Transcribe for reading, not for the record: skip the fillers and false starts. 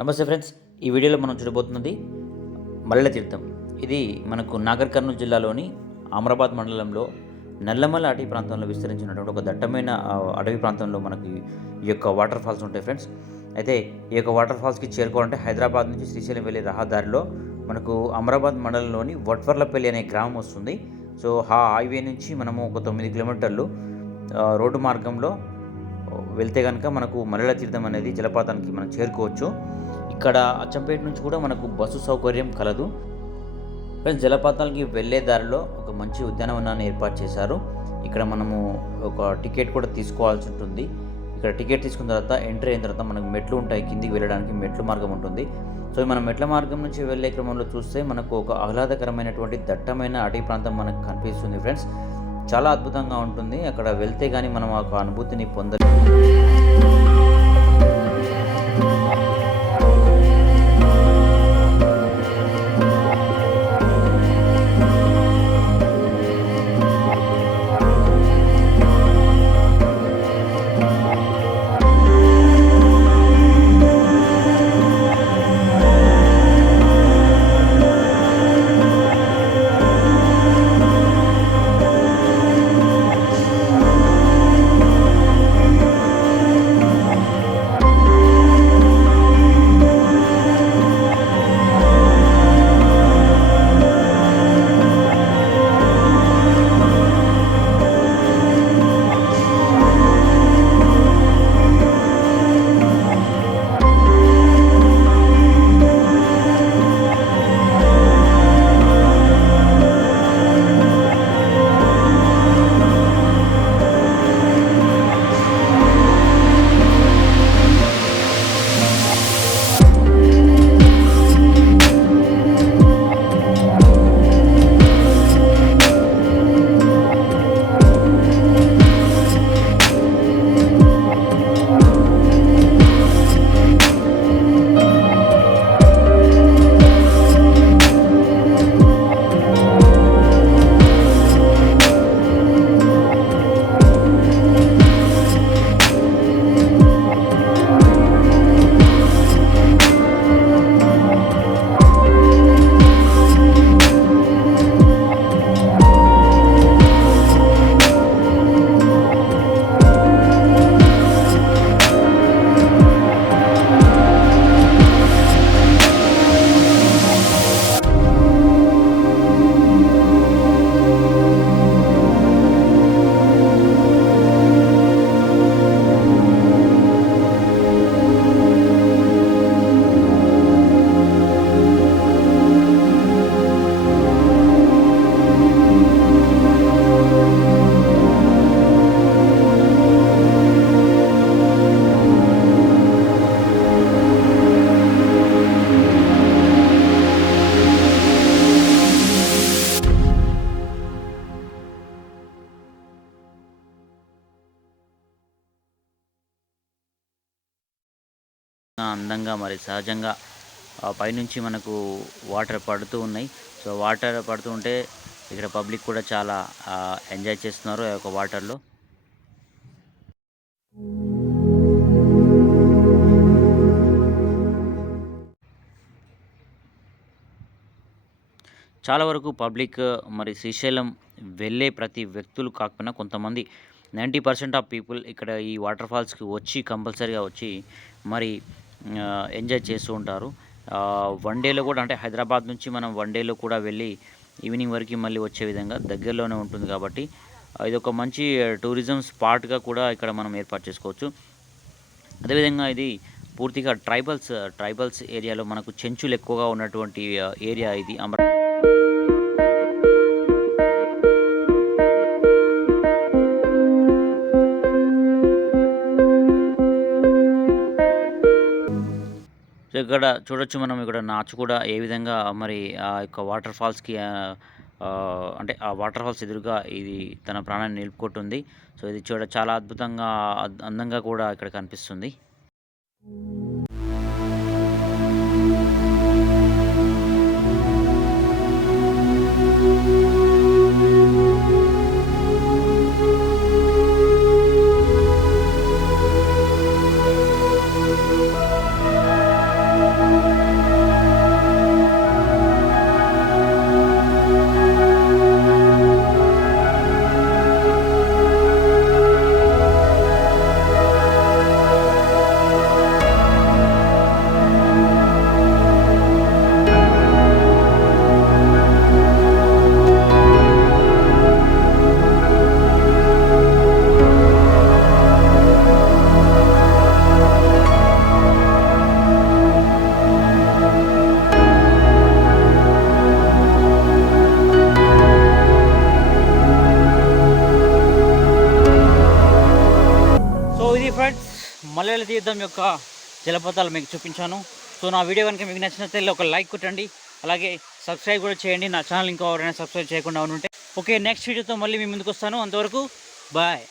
నమస్తే ఫ్రెండ్స్, ఈ వీడియోలో మనం చూడబోతున్నది మల్లెల తీర్థం. ఇది మనకు నాగర్ కర్నూలు జిల్లాలోని అమరాబాద్ మండలంలో నల్లమల్ల అటవీ ప్రాంతంలో విస్తరించినటువంటి ఒక దట్టమైన అటవీ ప్రాంతంలో మనకి ఈ యొక్క వాటర్ ఫాల్స్ ఉంటాయి ఫ్రెండ్స్. అయితే ఈ యొక్క వాటర్ ఫాల్స్కి చేరుకోవాలంటే హైదరాబాద్ నుంచి శ్రీశైలం వెళ్ళే రహదారిలో మనకు అమరాబాద్ మండలంలోని వట్వర్లపల్లి అనే గ్రామం వస్తుంది. సో ఆ హైవే నుంచి మనము ఒక 9 కిలోమీటర్లు రోడ్డు మార్గంలో వెళ్తే కనుక మనకు మల్లెల తీర్థం అనేది జలపాతానికి మనం చేరుకోవచ్చు. ఇక్కడ అచ్చంపేట నుంచి కూడా మనకు బస్సు సౌకర్యం కలదు. ఫ్రెండ్స్, జలపాతాలకి వెళ్ళే దారిలో ఒక మంచి ఉద్యానవనాన్ని ఏర్పాటు చేశారు. ఇక్కడ మనము ఒక టికెట్ కూడా తీసుకోవాల్సి ఉంటుంది. ఇక్కడ టికెట్ తీసుకున్న తర్వాత ఎంట్రీ అయిన తర్వాత మనకు మెట్లు ఉంటాయి, కిందికి వెళ్ళడానికి మెట్లు మార్గం ఉంటుంది. సో మనం మెట్ల మార్గం నుంచి వెళ్ళే క్రమంలో చూస్తే మనకు ఒక ఆహ్లాదకరమైనటువంటి దట్టమైన అటవీ ప్రాంతం మనకు కనిపిస్తుంది ఫ్రెండ్స్. చాలా అద్భుతంగా ఉంటుంది. అక్కడ వెళ్తే కానీ మనం ఒక అనుభూతిని పొందలేము. అందంగా మరి సహజంగా పైనుంచి మనకు వాటర్ పడుతూ ఉన్నాయి. సో వాటర్ పడుతూ ఉంటే ఇక్కడ పబ్లిక్ కూడా చాలా ఎంజాయ్ చేస్తున్నారు ఆ యొక్క వాటర్లో. చాలా వరకు పబ్లిక్ మరి శ్రీశైలం వెళ్ళే ప్రతి వ్యక్తులు కాకపోయినా కొంతమంది 90% ఆఫ్ పీపుల్ ఇక్కడ ఈ వాటర్ ఫాల్స్కి వచ్చి కంపల్సరీగా వచ్చి మరి ఎంజాయ్ చేస్తూ ఉంటారు. వన్ డేలో కూడా, అంటే హైదరాబాద్ నుంచి మనం వన్ డేలో కూడా వెళ్ళి ఈవినింగ్ వరకు మళ్ళీ వచ్చే విధంగా దగ్గరలోనే ఉంటుంది కాబట్టి ఇది ఒక మంచి టూరిజం స్పాట్గా కూడా ఇక్కడ మనం ఏర్పాటు చేసుకోవచ్చు. అదేవిధంగా ఇది పూర్తిగా ట్రైబల్స్ ఏరియాలో మనకు చెంచులు ఎక్కువగా ఉన్నటువంటి ఏరియా ఇది సో ఇక్కడ చూడొచ్చు మనం. ఇక్కడ నాచు కూడా ఏ విధంగా మరి ఆ యొక్క వాటర్ ఫాల్స్కి అంటే ఆ వాటర్ ఫాల్స్ ఎదురుగా ఇది తన ప్రాణాన్ని నిలుపుకుంటుంది. సో ఇది చాలా అద్భుతంగా అందంగా కూడా ఇక్కడ కనిపిస్తుంది. ఇది ఫ్రెండ్స్ మల్లెల తీర్థం యొక్క జలపాతాలు మీకు చూపించాను. సో నా వీడియో కనుక మీకు నచ్చినట్లయితే ఒక లైక్ కొట్టండి, అలాగే సబ్స్క్రైబ్ కూడా చేయండి. నా ఛానల్ ఇంకా ఎవరైనా సబ్స్క్రైబ్ చేయకుండా ఉంటే. ఓకే, నెక్స్ట్ వీడియోతో మళ్ళీ మీ ముందుకు వస్తాను. అంతవరకు బాయ్.